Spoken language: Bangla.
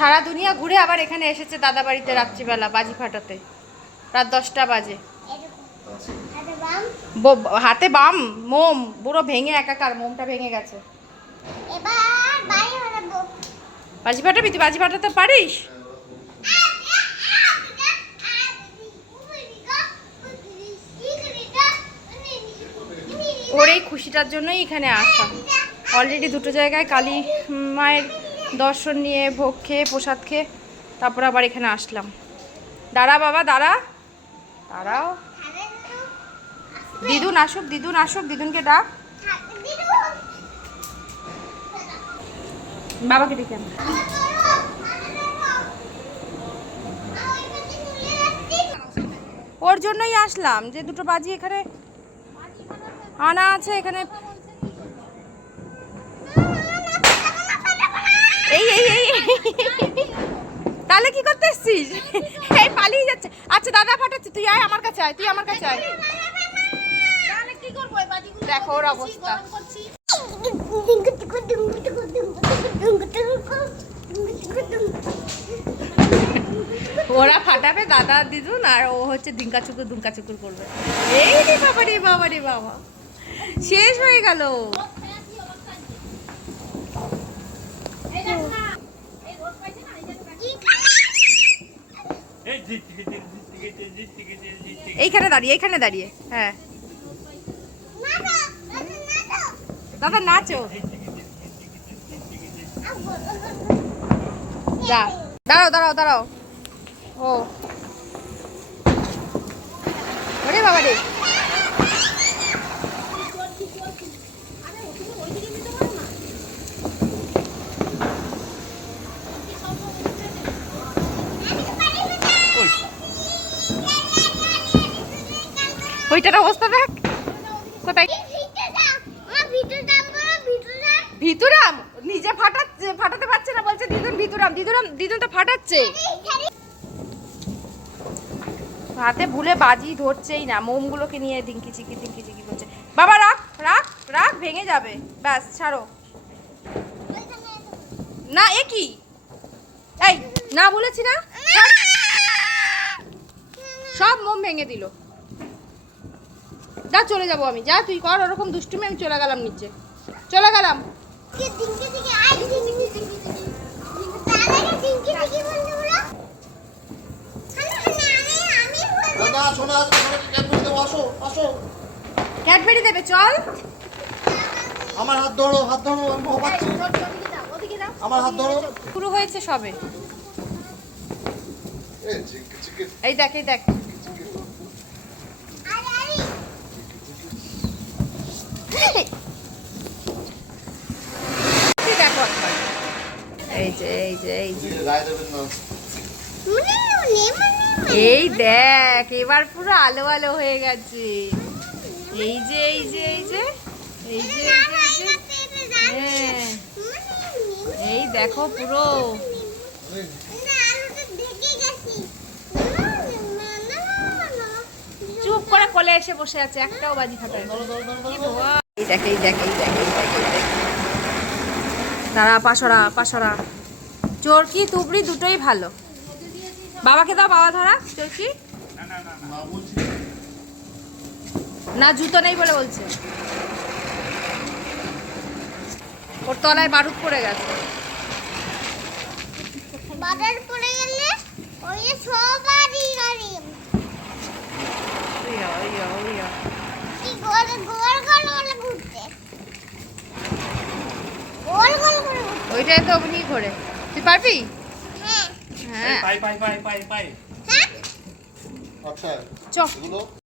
সারা দুনিয়া ঘুরে আবার এখানে এসেছে দাদা বাড়িতে রাত্রিবেলা, বাজি ফাটাতে। রাত দশটা বাজে। হাতে বাম, মোম, বুড়ো ভেঙে একাকার, মোমটা ভেঙে গেছে। বাজি ফাটাবি? তুই বাজি ফাটাতে পারিস? ওর এই খুশিটার জন্যই এখানে আসা। অলরেডি দুটো জায়গায় কালী মায়ের দর্শন নিয়ে, ভোগ খেয়ে, প্রসাদ খেয়ে, তারপর আবার এখানে আসলাম। দাঁড়া বাবা, দাঁড়া। দাঁড়াও। দিদুন আসুক দিদুন আসুক, দিদুনকে ডাক। বাবাকে ডেকে ওর জন্যই আসলাম যে দুটো বাজি এখানে আনা আছে, এখানে তাহলে কি করতে এসছিস? এই পালিয়ে যাচ্ছে। আচ্ছা দাদা ফাটাচ্ছে তুই আয় আমার কাছে আয় তুই আমার কাছে আয়। দেখো ওর অবস্থা। ওরা ফাটাবে দাদা দিদুন আর ও হচ্ছে দিঙ্কা চুকুর দুঙ্কা চুকুর করবে। এই রে বাবা রে বাবা রে বাবা। শেষ হয়ে গেল। এইখানে দাঁড়িয়ে এইখানে দাঁড়িয়ে হ্যাঁ। দাদা নাচো। যা। দাঁড়াও দাঁড়াও দাঁড়াও। ও। বাবা রে ওইটার অবস্থা দেখ। কোথায়? ভিতুরাম! নিজে ফাটাচ্ছে ফাটাতে পারছে না বলছে দিদুন ভিতুরাম দিদুরাম দিদুন তো ফাটাচ্ছে। হাতে ভুলে বাজি ধরছেই না মোমগুলোকে নিয়ে দিঙ্কি চিকি দিঙ্কি চিকি করছে। বাবা রাখ রাখ রাখ ভেঙে যাবে। ব্যাস ছাড়ো। না এ কি? এই না বলেছি না? সব মোম ভেঙে দিল। যা চলে যাব আমি যা তুই কর ওরকম দুষ্টুমি আমি চলে গেলাম নিচে। চলে গেলাম। ক্যাডবেরি দেবো আসো আসো। ক্যাডবেরি দেবে চল। আমার হাত ধরো হাত ধরো আমি পাচ্ছি আমার হাত ধরো। শুরু হয়েছে সবে। এই চিকে চিকে এই দেখ এই দেখ। যে এই যে। এই দেখ এবার পুরো আলো আলো হয়ে গেছে। এই যে এই যে এই যে। এই যে এই হ্যাঁ। দেখো পুরো। চুপ করে কোলে এসে বসে আছে একটাও বাজি ফাটায় বাবা। এই দেখ এই দেখ এই দেখ এই দেখ এই দেখ। তারা পাশরা পাশরা। চোরকি তুবড়ি দুটোই ভালো। বাবাকে দাও বাবা ধরা চোরকি না জুতো নেই বলে বলছে। ওর তলায় বারুদ পড়ে গেছে। বাজার পড়ে গেলে ওই যে সবারই গাড়ি। ওইয়া, ওইয়া, ওইয়া। কি গোল গোল গোল করে ঘুরতে। গোল গোল করে ওইটাই তো অমনি ঘোরে তুই পারবি? হ্যাঁ। হ্যাঁ। পাই পাই পাই পাই পাই। হ্যাঁ আচ্ছা চল